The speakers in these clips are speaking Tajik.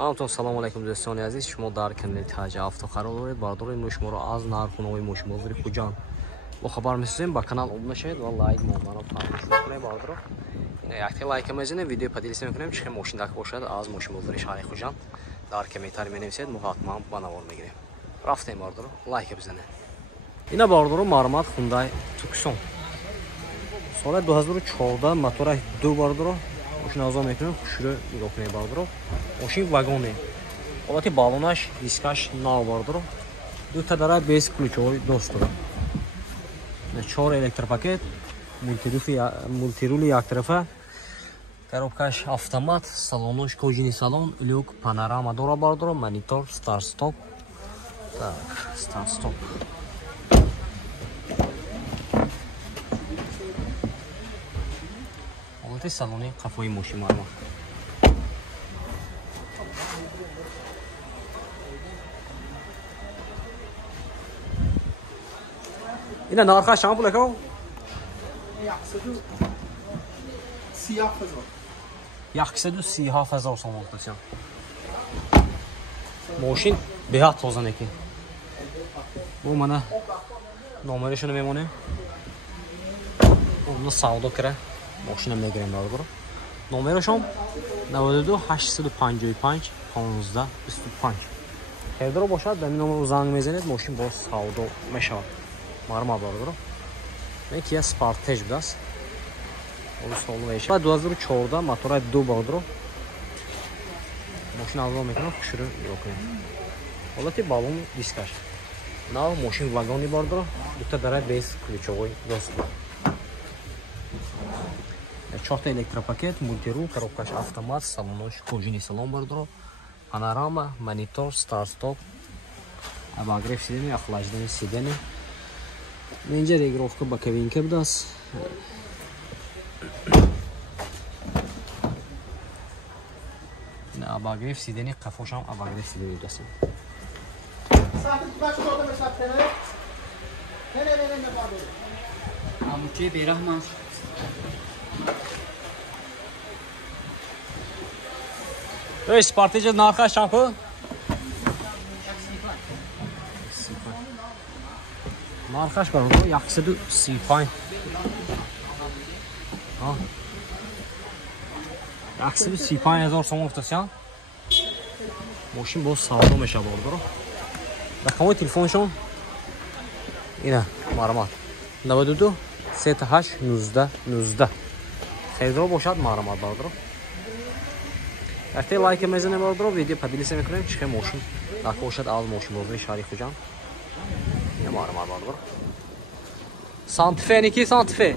ҳаматон салому алайкум дӯстони азиз, шумо дар канали Таҷа авто қарор доред. Бардоред мо шуморо аз нархунои мошинбозори Хуҷанд бо хабар месозем. Ба канал обуна шавед ва лайк номаро фармош накунед. Бардоро ина якти лайка мезанем, видео падилиса мекунем чихе мошиндак бошад аз мошинбозори шаҳри Хуҷанд дар комментари менависед, мо ҳатман ба навор мегирем. Рафтем бардоро лайка бизанед. Ина бардоро мармат Hyundai Tucson соли 2014 мотора 2 бардоро мошин азо мекунем. Хушро нигоҳ кунед бардоро. Мошин вагоне. Ҳолати балонаш, дискаш нав бардоро. Ду та дара без ключовой доступ. 4 электропакет, мультирули яктарафа. Коробкаш автомат, салонош кожаный салон, люк, панорама дора бардоро, монитор, старт-стоп. Так, старт-стоп. ҳолати салони қафои мошин марма. Ина нархаш чанд пул акав? 137,000 сом гуфтасям. Мошин беҳад тоза неки. Бо мана номерашон мемонем. Оно савдо кара. Мошина мегирем бардоро. Номерашон 92 855 15 25. Хердро бошад, ба ин номер занг мезанед, мошин бо савдо мешавад. Марма бардоро. Мен Kia Sportage будаст. Он сол веша. 2014 мотора 2 бардоро. Мошин азо мекунам, хушро ёкунем. Ҳолати балон дискаш. Нав мошин вагони бардоро. Дута дара без ключовой доступ. 4 электропакет, мультирул, коробкаш автомат, салонош кожаный салон бардоро. Панорама, монитор, старт-стоп. Обогрев сидений, охлаждение сидений. Инҷа регировка ба кабинка будаст. Обогрев сидений, қафошам обогрев сидений будаст. Амучи берахмас. Эй, Sportage нархаш чанд пул? Нархаш бардоро 135. 135,000 сом гуфтасям. Мошин бо савдо меша бардоро. Рақамои телефоншон ина мармат 92 38 19 19. Хердро бошад мармат бардоро. Якте лайк мезанем бардоро, видео падилиса мекунем чихе мошин так бошад аз мошинбозори шаҳри Хуҷанд. ина мармат бардоро. Santa Fe niki Santa Fe.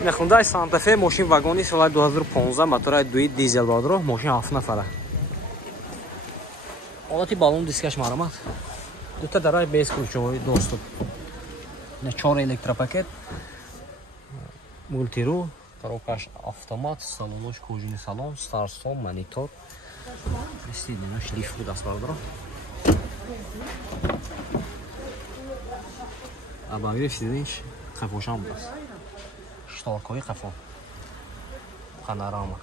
ина Hyundai Santa Fe мошин вагони соли 2015 мотора 2 дизел бардоро, мошин 7 нафара. ҳолати балон дискаш мармат. Дута дара без ключовой доступ. 4 электропакет, мультирул, коробкаш автомат, салонош кожаный салон, старт-стоп, монитор. Стидено шлиф будаст бардоро. Обогрев сиденич қафошам будаст. Шторкои қафо. Панорама.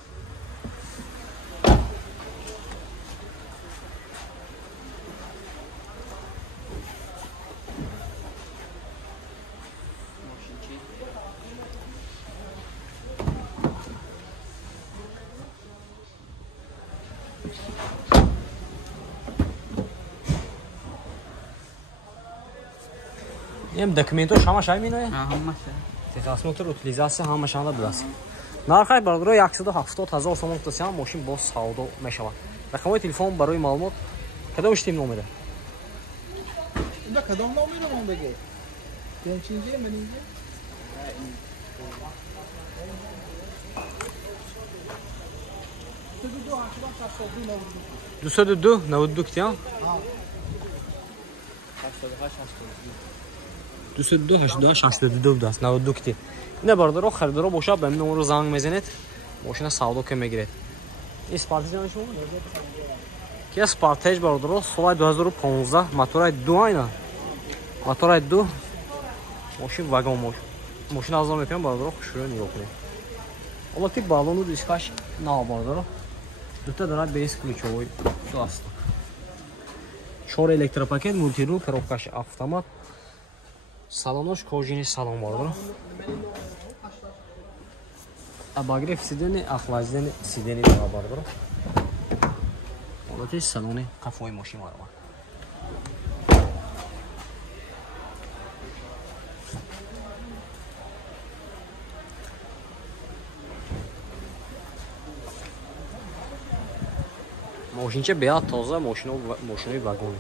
Ем документош ҳамаш ҳаминое? Ҳамаш. Техосмотр утилизация ҳамаш ҳамда будаст. Нархаш бардоро 170,000 сом гуфтасям, мошин бо савдо мешавад. Рақамои телефон барои маълумот кадом штим номеда? Инда кадом номеда мондаги? Янчинҷи манинҷи? 202 92 китям? 202 88 82 будаст. 92 кити. ина бардоро харидоро бошад, ба ин номеро занг мезанед, мошина савдо ка мегиред. ин Sportage шумо? Kia Sportage бардоро соли 2015 мотора 2 айна. Мотора 2 мошин вагон мошин азо мекунам бардоро хушро нигоҳ кунед. Ҳолати балону дискаш нав бардоро. Тут дара без ключевой заступ. 4 электропакет, мультирул, коробкаш автомат. Салонош кожаный салон бар. Обогрев сидений, охлаждение сидений бар. Вот есть салоны кафе машина бар. Машинча беат тоза, машиной вагон.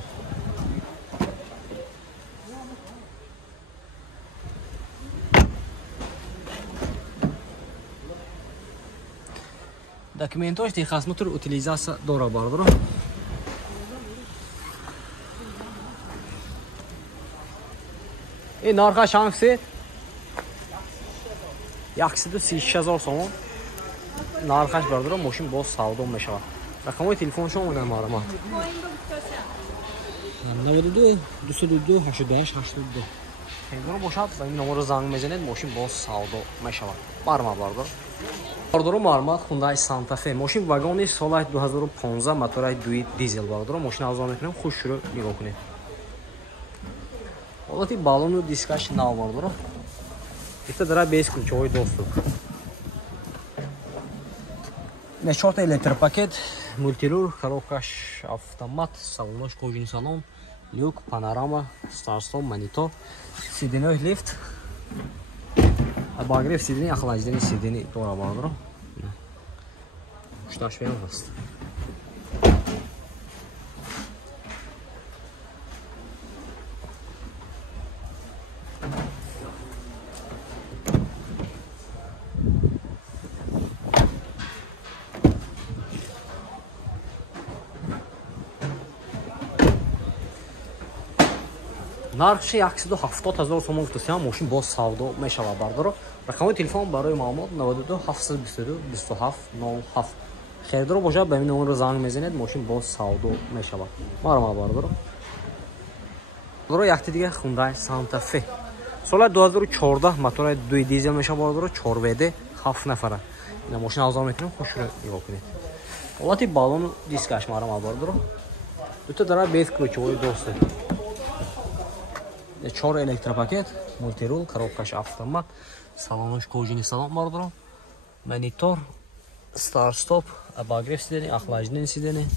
Документош техосмотр утилизация дора бардро. این نرخش چند؟ 136,000 سوم. نرخش بردارم ماشین باز سودا میشه. رقم تلفن شما نمیارم. 92 222 88 82. خیلی باشد و این نمره زنگ میزنید ماشین باز سودا میشه. بارما بردار. بردارم معلومات Hyundai Santa Fe ماشین واگن سال 2015 موتور 2 دیزل بردارم ماشین ارزان میکنم خوش شروع نگاه کنید. Вот и баллону дискаш на вардро. Это дара без ключевой доступ. На 4 электропакет, мультирул, коробкаш автомат, салонош кожаный салон, люк, панорама, старт-стоп, монитор, сиденье лифт, обогрев сидений, охлаждение сидений дора вардро. Что ж вен вас? нархши 170,000 сомон гуфтасиам мошин боз савдо мешавад бардоро. Рақамои телефон барои маълумот 92 722 27 07. Херидор бошад ба ин номер занг мезанед мошин боз савдо мешавад. Марама бардоро. Бардоро якти дига Hyundai Santa Fe. Соли 2014 мотори 2 дизел мешавад бардоро 4 веде 7 нафара. Ина мошин авзал мекунем хушро нигоҳ кунед. Ҳолати балон дискаш марама бардоро. Дута дара без ключевой доступ. 4 электропакет, мультирул, коробкаш автомат, салонош кожаный салон бардро, монитор, старт-стоп, обогрев сидений, охлаждение сидений.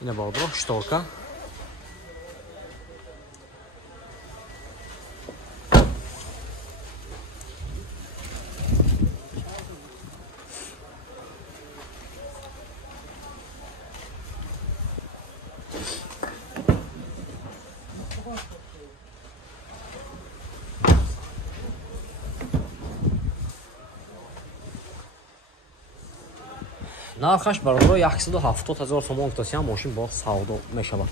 Ина бардро, шторка. нархаш барои 170,000 сомон гуфтасиам мошин боз савдо мешавад.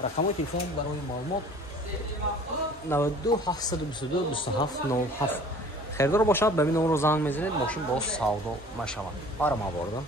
Рақамои телефон барои маълумот 92 722 27 07. Херидор бошад ба ин номер занг мезанед мошин боз савдо мешавад. Барама борда.